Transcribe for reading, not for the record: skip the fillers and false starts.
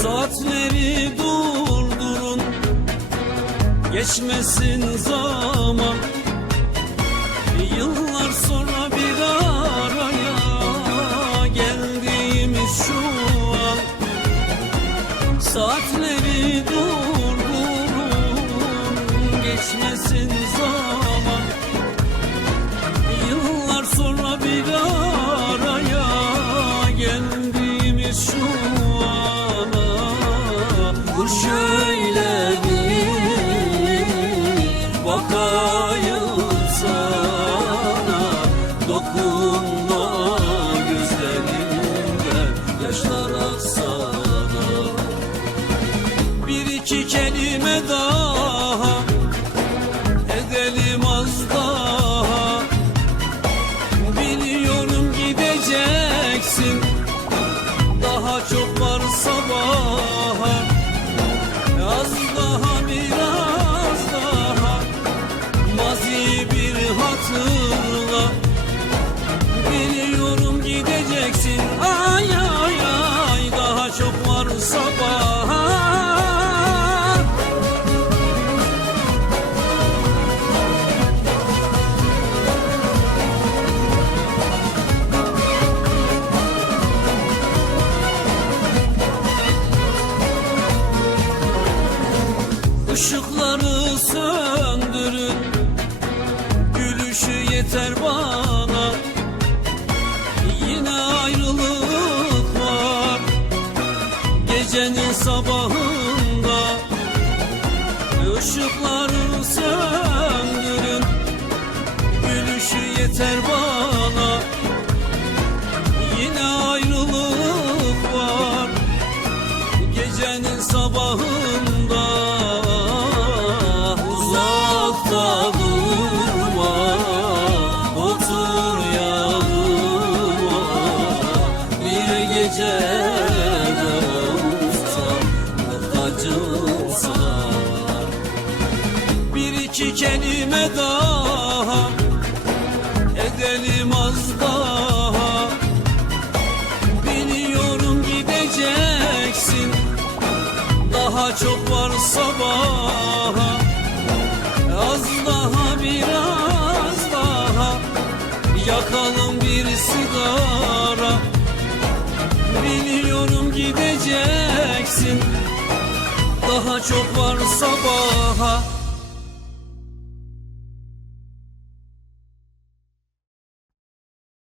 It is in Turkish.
Saatleri durdurun, geçmesin zaman. Yıllar sonra bir araya geldiğimiz şu an. Saatleri durdurun, geçmesin zaman. Yıllar sonra bir araya geldiğimiz şu an. Dur şöyle bir bakayım sana, dokunma gözlerimden yaşlar aksana. Bir iki kelime daha edelim az daha. Biliyorum gideceksin, daha çok var sabaha. Az daha, biraz daha, mazi bir hatırla. Biliyorum gideceksin, ay ay ay, daha çok var sabaha. Işıkları söndürün, gülüşü yeter bana. Yine ayrılık var gecenin sabahında. Işıkları söndürün, gülüşü yeter bana. Yine ayrılık var gecenin sabahında. Durma, otur yanıma, bir gece de olsa muhtacımsa. Bir iki kelime daha edelim az daha. Biliyorum gideceksin, daha çok var sabaha. Az daha, biraz daha, yakalım bir sigara. Biliyorum gideceksin, daha çok var sabaha.